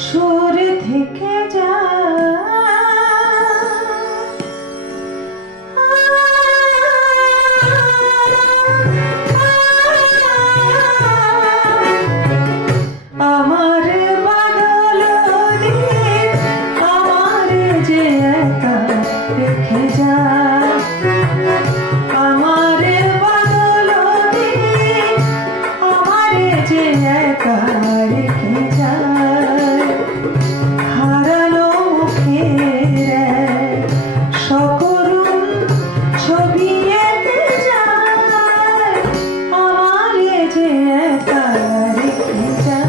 সুর থেকে যা আমার বাদল দিয়ে আমার যে একা রেখে যা আমার বাদল দিয়ে আমার যে একা রেখে যা হারালো মুখের সকরুণ ছবি এঁকে যায় আমার যে একা রেখে যা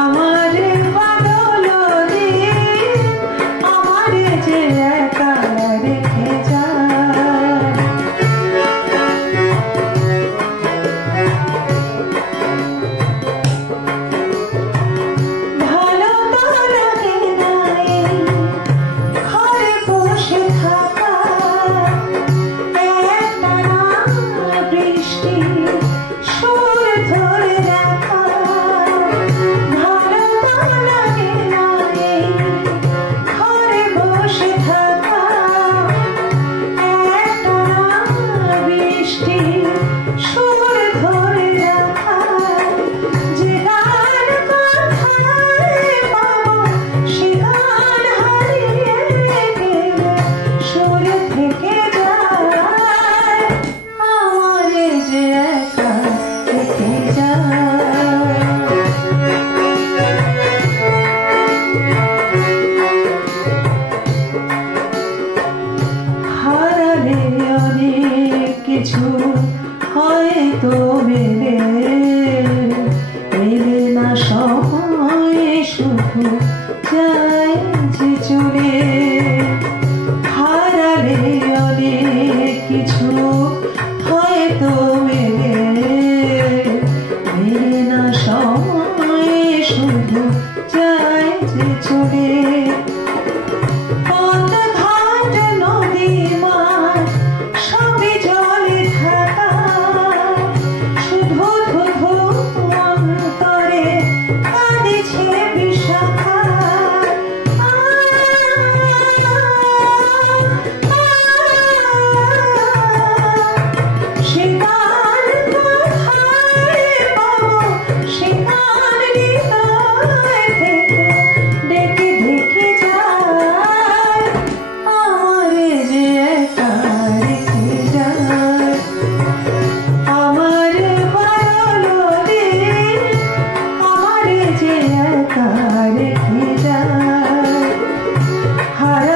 আমার বাদল দিয়ে আমার যে একা রেখে যা কিছু হয়তো মেলে না সময় শুধু যায় যে চলে হারালে অনেক কিছু হয়তো মেলে না সময় শুধু যায় যে চলে রেখে যায় হারা